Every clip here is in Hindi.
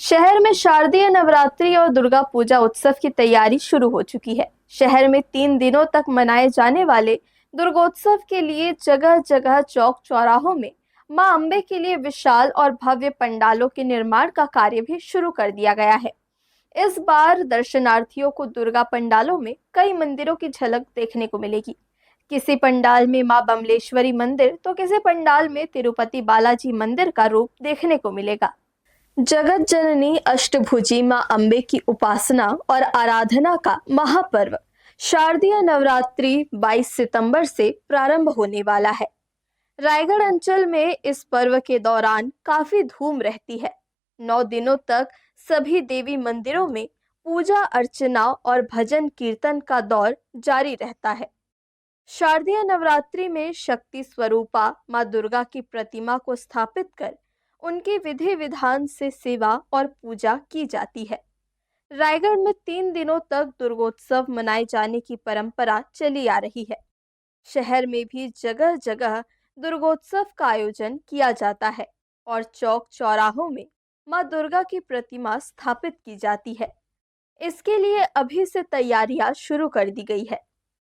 शहर में शारदीय नवरात्रि और दुर्गा पूजा उत्सव की तैयारी शुरू हो चुकी है। शहर में 3 दिनों तक मनाए जाने वाले दुर्गोत्सव के लिए जगह जगह चौक चौराहों में मां अंबे के लिए विशाल और भव्य पंडालों के निर्माण का कार्य भी शुरू कर दिया गया है। इस बार दर्शनार्थियों को दुर्गा पंडालों में कई मंदिरों की झलक देखने को मिलेगी। किसी पंडाल में मां बमलेश्वरी मंदिर तो किसी पंडाल में तिरुपति बालाजी मंदिर का रूप देखने को मिलेगा। जगत जननी अष्टभुजी मां अंबे की उपासना और आराधना का महापर्व शारदीय नवरात्रि 22 सितंबर से प्रारंभ होने वाला है। रायगढ़ अंचल में इस पर्व के दौरान काफी धूम रहती है। 9 दिनों तक सभी देवी मंदिरों में पूजा अर्चना और भजन कीर्तन का दौर जारी रहता है। शारदीय नवरात्रि में शक्ति स्वरूपा मां दुर्गा की प्रतिमा को स्थापित कर उनकी विधि विधान से सेवा और पूजा की जाती है। रायगढ़ में 3 दिनों तक दुर्गोत्सव मनाए जाने की परंपरा चली आ रही है। शहर में भी जगह जगह दुर्गोत्सव का आयोजन किया जाता है और चौक चौराहों में मां दुर्गा की प्रतिमा स्थापित की जाती है। इसके लिए अभी से तैयारियां शुरू कर दी गई है।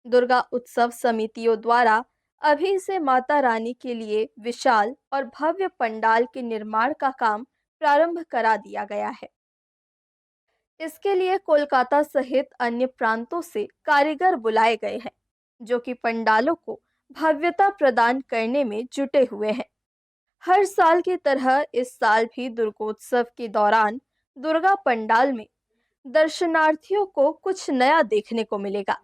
दुर्गा उत्सव समितियों द्वारा अभी से माता रानी के लिए विशाल और भव्य पंडाल के निर्माण का काम प्रारंभ करा दिया गया है। इसके लिए कोलकाता सहित अन्य प्रांतों से कारीगर बुलाए गए हैं, जो कि पंडालों को भव्यता प्रदान करने में जुटे हुए हैं। हर साल की तरह इस साल भी दुर्गोत्सव के दौरान दुर्गा पंडाल में दर्शनार्थियों को कुछ नया देखने को मिलेगा।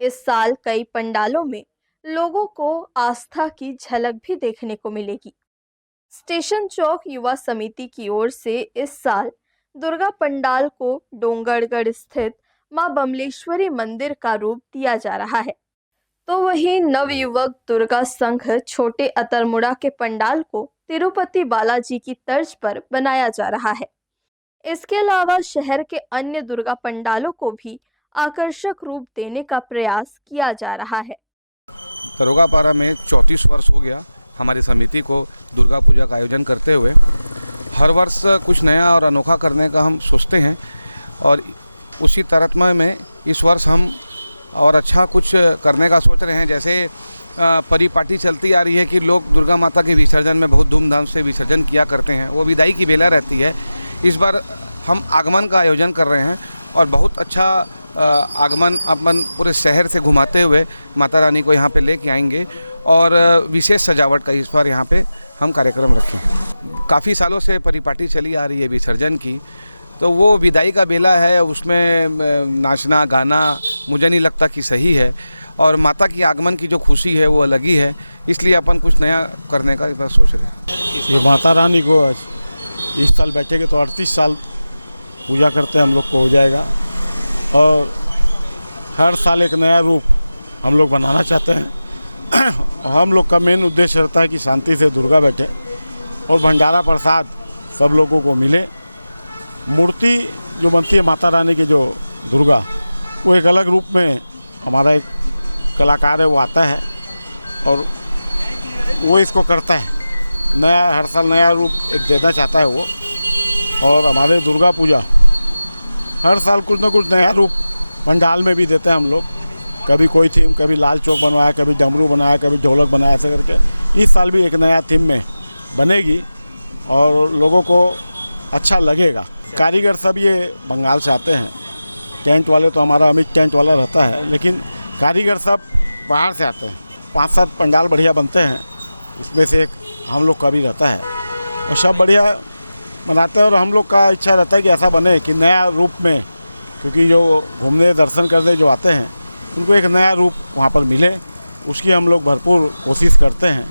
इस साल कई पंडालों में लोगों को आस्था की झलक भी देखने को मिलेगी। स्टेशन चौक युवा समिति की ओर से इस साल दुर्गा पंडाल को डोंगरगढ़ स्थित मां बमलेश्वरी मंदिर का रूप दिया जा रहा है, तो वहीं नवयुवक दुर्गा संघ छोटे अतरमुड़ा के पंडाल को तिरुपति बालाजी की तर्ज पर बनाया जा रहा है। इसके अलावा शहर के अन्य दुर्गा पंडालों को भी आकर्षक रूप देने का प्रयास किया जा रहा है। दरोगापारा में 34 वर्ष हो गया हमारी समिति को दुर्गा पूजा का आयोजन करते हुए। हर वर्ष कुछ नया और अनोखा करने का हम सोचते हैं और उसी तरतम्य में इस वर्ष हम और अच्छा कुछ करने का सोच रहे हैं। जैसे परिपाटी चलती आ रही है कि लोग दुर्गा माता के विसर्जन में बहुत धूमधाम से विसर्जन किया करते हैं, वो विदाई की बेला रहती है। इस बार हम आगमन का आयोजन कर रहे हैं और बहुत अच्छा आगमन अपन पूरे शहर से घुमाते हुए माता रानी को यहाँ पे लेके आएंगे और विशेष सजावट का इस बार यहाँ पे हम कार्यक्रम रखें। काफ़ी सालों से परिपाटी चली आ रही है विसर्जन की, तो वो विदाई का बेला है, उसमें नाचना गाना मुझे नहीं लगता कि सही है और माता की आगमन की जो खुशी है वो अलग ही है। इसलिए अपन कुछ नया करने का इस बार सोच रहे हैं। ये माता रानी को इस साल बैठेंगे तो 38 साल पूजा करते हम लोग को हो जाएगा और हर साल एक नया रूप हम लोग बनाना चाहते हैं। और हम लोग का मेन उद्देश्य रहता है कि शांति से दुर्गा बैठे और भंडारा प्रसाद सब लोगों को मिले। मूर्ति जो बनती है माता रानी की, जो दुर्गा, वो एक अलग रूप में हमारा एक कलाकार है वो आता है और वो इसको करता है नया, हर साल नया रूप एक देना चाहता है वो। और हमारे दुर्गा पूजा हर साल कुछ ना कुछ नया रूप पंडाल में भी देते हैं हम लोग। कभी कोई थीम, कभी लाल चौक बनवाया, कभी डमरू बनाया, कभी ढोलक बनाया, ऐसे करके इस साल भी एक नया थीम में बनेगी और लोगों को अच्छा लगेगा। कारीगर सब ये बंगाल से आते हैं। टेंट वाले तो हमारा अमित टेंट वाला रहता है, लेकिन कारीगर सब बाहर से आते हैं। 5-7 पंडाल बढ़िया बनते हैं, इसमें से एक हम लोग का भी रहता है और सब बढ़िया बनाते हैं। और हम लोग का इच्छा रहता है कि ऐसा बने कि नया रूप में, क्योंकि जो घूमने दर्शन करने जो आते हैं उनको एक नया रूप वहाँ पर मिले, उसकी हम लोग भरपूर कोशिश करते हैं।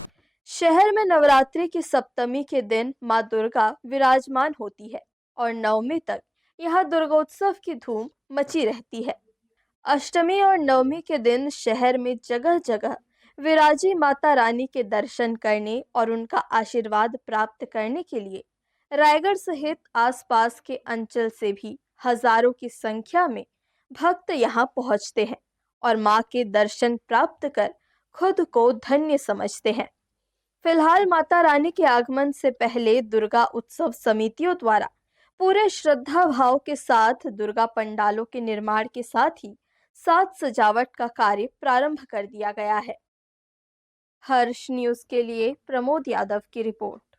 शहर में नवरात्रि की सप्तमी के दिन मां दुर्गा विराजमान होती है और नवमी तक यहाँ दुर्गोत्सव की धूम मची रहती है। अष्टमी और नवमी के दिन शहर में जगह जगह विराजी माता रानी के दर्शन करने और उनका आशीर्वाद प्राप्त करने के लिए रायगढ़ सहित आसपास के अंचल से भी हजारों की संख्या में भक्त यहाँ पहुँचते हैं और मां के दर्शन प्राप्त कर खुद को धन्य समझते हैं। फिलहाल माता रानी के आगमन से पहले दुर्गा उत्सव समितियों द्वारा पूरे श्रद्धा भाव के साथ दुर्गा पंडालों के निर्माण के साथ ही साज सजावट का कार्य प्रारंभ कर दिया गया है। हर्ष न्यूज के लिए प्रमोद यादव की रिपोर्ट।